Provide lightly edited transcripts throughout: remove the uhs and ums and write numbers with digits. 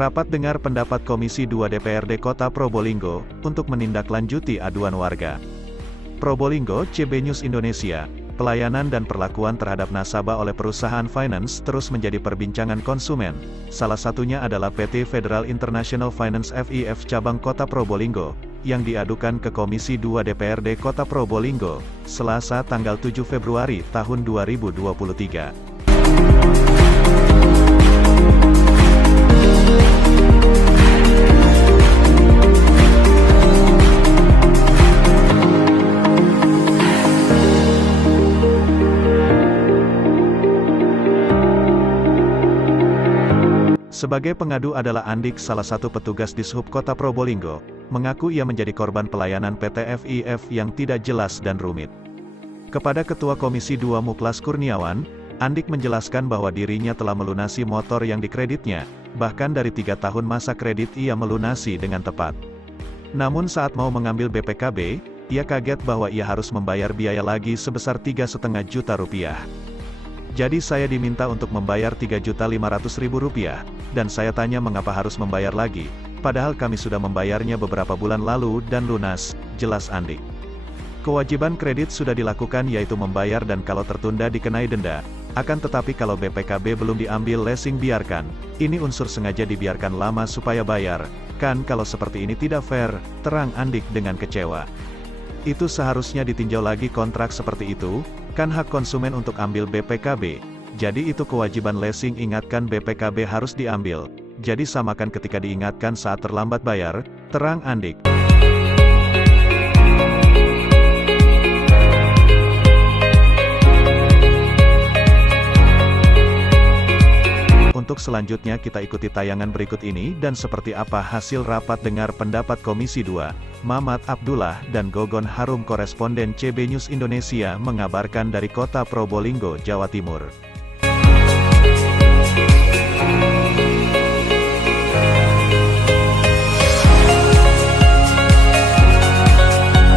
Rapat dengar pendapat Komisi 2 DPRD Kota Probolinggo, untuk menindaklanjuti aduan warga. Probolinggo, CB News Indonesia, pelayanan dan perlakuan terhadap nasabah oleh perusahaan finance terus menjadi perbincangan konsumen. Salah satunya adalah PT Federal International Finance FIF Cabang Kota Probolinggo, yang diadukan ke Komisi 2 DPRD Kota Probolinggo, Selasa tanggal 7 Februari tahun 2023. Sebagai pengadu adalah Andik, salah satu petugas di Dishub Kota Probolinggo, mengaku ia menjadi korban pelayanan PT FIF yang tidak jelas dan rumit. Kepada Ketua Komisi 2 Muklas Kurniawan, Andik menjelaskan bahwa dirinya telah melunasi motor yang dikreditnya, bahkan dari 3 tahun masa kredit ia melunasi dengan tepat. Namun saat mau mengambil BPKB, ia kaget bahwa ia harus membayar biaya lagi sebesar 3,5 juta rupiah. Jadi saya diminta untuk membayar Rp3.500.000, dan saya tanya mengapa harus membayar lagi, padahal kami sudah membayarnya beberapa bulan lalu dan lunas, jelas Andik. Kewajiban kredit sudah dilakukan yaitu membayar dan kalau tertunda dikenai denda, akan tetapi kalau BPKB belum diambil leasing biarkan, ini unsur sengaja dibiarkan lama supaya bayar, kan kalau seperti ini tidak fair, terang Andik dengan kecewa. Itu seharusnya ditinjau lagi kontrak seperti itu, kan hak konsumen untuk ambil BPKB, jadi itu kewajiban leasing, ingatkan BPKB harus diambil, jadi samakan ketika diingatkan saat terlambat bayar, terang Andik. Untuk selanjutnya kita ikuti tayangan berikut ini dan seperti apa hasil rapat dengar pendapat Komisi 2, Mamat Abdullah dan Gogon Harum koresponden CB News Indonesia mengabarkan dari Kota Probolinggo, Jawa Timur.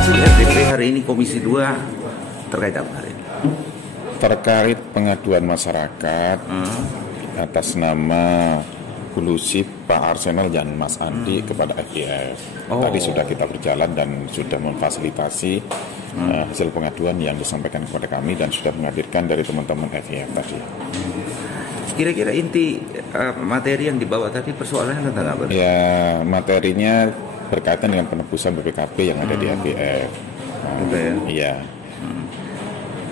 Hasil RDP hari ini Komisi 2 terkait apa hari ini? Terkait pengaduan masyarakat atas nama Kulusif, Pak Arsenal dan Mas Andi kepada FIF. Tadi sudah kita berjalan dan sudah memfasilitasi hasil pengaduan yang disampaikan kepada kami dan sudah menghadirkan dari teman-teman FIF tadi. Kira-kira inti materi yang dibawa tadi persoalannya tentang apa? Ya, materinya berkaitan dengan penebusan BPKB yang ada di FIF. Iya.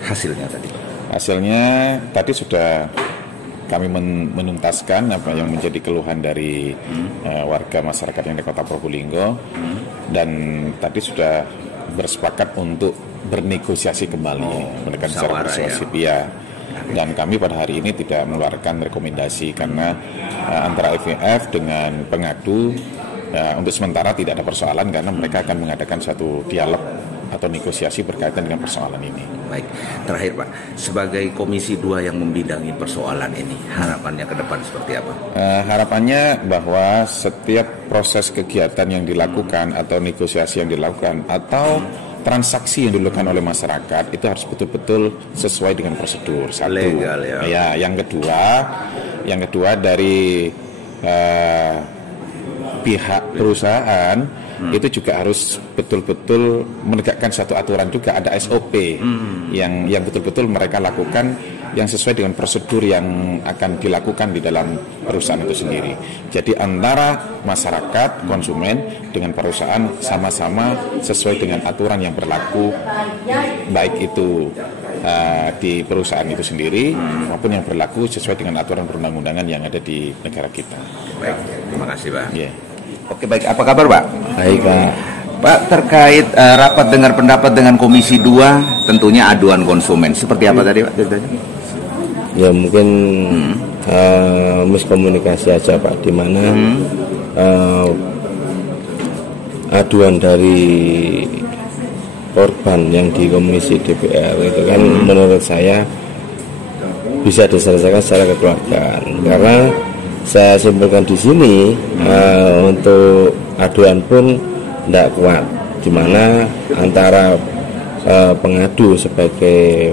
Hasilnya tadi? Hasilnya tadi sudah kami menuntaskan apa yang menjadi keluhan dari warga masyarakat yang di Kota Probolinggo, dan tadi sudah bersepakat untuk bernegosiasi kembali, menekan secara persuasif ya. Dan kami pada hari ini tidak mengeluarkan rekomendasi karena antara FIF dengan pengadu untuk sementara tidak ada persoalan karena mereka akan mengadakan suatu dialog atau negosiasi berkaitan dengan persoalan ini. Baik, terakhir Pak, sebagai Komisi 2 yang membidangi persoalan ini, harapannya ke depan seperti apa? Harapannya bahwa setiap proses kegiatan yang dilakukan atau negosiasi yang dilakukan atau transaksi yang dilakukan oleh masyarakat itu harus betul-betul sesuai dengan prosedur. Satu, legal ya. Ya, yang kedua dari pihak perusahaan itu juga harus betul-betul menegakkan satu aturan juga, ada SOP yang betul-betul mereka lakukan yang sesuai dengan prosedur yang akan dilakukan di dalam perusahaan itu sendiri. Jadi antara masyarakat, konsumen dengan perusahaan sama-sama sesuai dengan aturan yang berlaku, baik itu di perusahaan itu sendiri maupun yang berlaku sesuai dengan aturan perundang-undangan yang ada di negara kita. Baik, terima kasih Pak. Yeah. Oke, baik, apa kabar Pak? Baik Pak. Pak, terkait rapat dengar pendapat dengan Komisi 2, tentunya aduan konsumen. Seperti apa tadi Pak? Ya mungkin miskomunikasi aja Pak, di mana aduan dari korban yang di Komisi DPR itu kan menurut saya bisa diselesaikan secara kekeluargaan, karena saya simpulkan di sini untuk aduan pun tidak kuat, di mana antara pengadu sebagai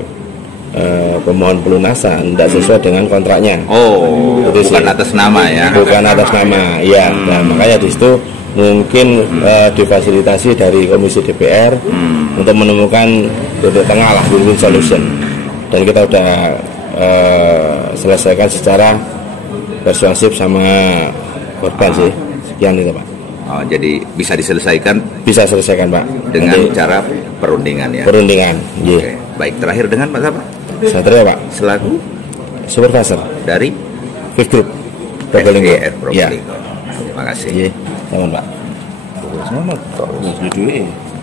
pemohon pelunasan tidak sesuai dengan kontraknya. Oh, Itu bukan sih. atas nama ya? Bukan atas nama, ya. Nah, makanya di situ mungkin difasilitasi dari Komisi DPR untuk menemukan titik tengah lah, win-win solution. Dan kita udah selesaikan secara persuasif sama korban sih. Sekian itu Pak. Oh, jadi bisa diselesaikan Bisa selesaikan Pak. dengan Nanti cara perundingan ya? perundingan. Iya. Oke. Baik, terakhir dengan Pak siapa? Satria Pak. Selaku Supervisor. dari Fifth Group. Probolinggo. FGR Iya. Probolinggo. Terima kasih. Iya. Teman Pak.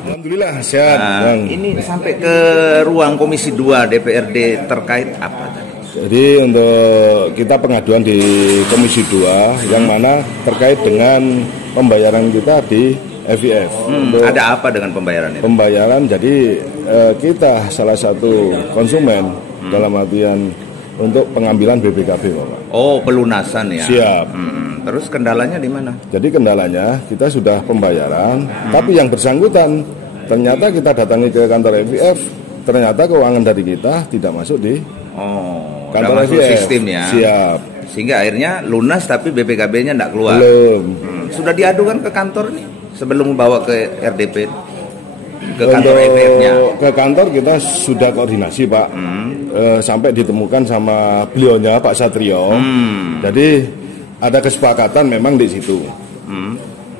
Alhamdulillah sehat. Bang. Ini sampai ke ruang Komisi 2 DPRD terkait apa tadi? Jadi untuk kita pengaduan di Komisi 2 yang mana terkait dengan pembayaran kita di FIF. Untuk Ada apa dengan pembayaran itu? pembayaran jadi kita salah satu konsumen dalam artian untuk pengambilan BPKB Bapak. Oh, pelunasan ya? Siap. Terus kendalanya di mana? Jadi kendalanya kita sudah pembayaran, tapi yang bersangkutan ternyata kita datangi ke kantor FIF, ternyata keuangan dari kita tidak masuk di Oh, kantor udah masuk FIF. sistem ya? Siap. Sehingga akhirnya lunas tapi BPKB-nya tidak keluar? Belum. Sudah diadukan ke kantor nih sebelum membawa ke RDP? Ke kantor FIF-nya? Ke kantor kita sudah koordinasi Pak, sampai ditemukan sama beliaunya Pak Satrio. Jadi ada kesepakatan memang di situ.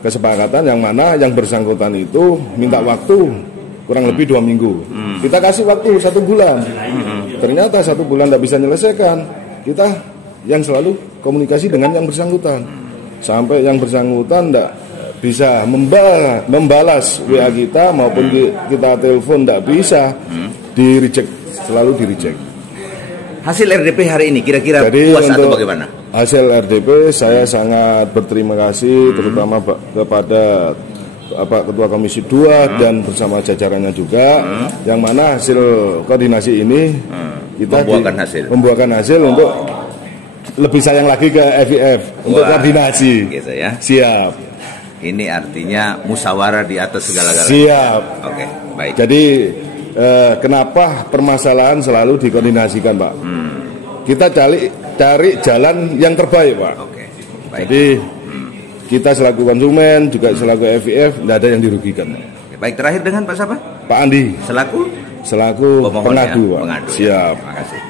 Kesepakatan yang mana yang bersangkutan itu minta waktu kurang lebih 2 minggu. Kita kasih waktu 1 bulan. Ternyata 1 bulan tidak bisa menyelesaikan. Kita yang selalu komunikasi dengan yang bersangkutan. Sampai yang bersangkutan tidak bisa membalas WA kita maupun kita telepon tidak bisa, di reject, selalu di reject. Hasil RDP hari ini kira-kira Jadi puas atau untuk bagaimana? hasil RDP saya sangat berterima kasih terutama kepada Ketua Komisi 2 dan bersama jajarannya juga, yang mana hasil koordinasi ini kita membuahkan hasil untuk lebih sayang lagi ke FIF untuk koordinasi. Gitu ya. Siap. Ini artinya musyawarah di atas segala-galanya. Siap. Oke, baik. Jadi kenapa permasalahan selalu dikoordinasikan Pak? Kita cari jalan yang terbaik Pak. Oke, baik. Jadi kita selaku konsumen juga selaku FIF tidak ada yang dirugikan. Oke, baik, terakhir dengan Pak siapa? Pak Andi Selaku selaku pemohon ya, pengadu Pak. pengadu. Siap. Terima kasih.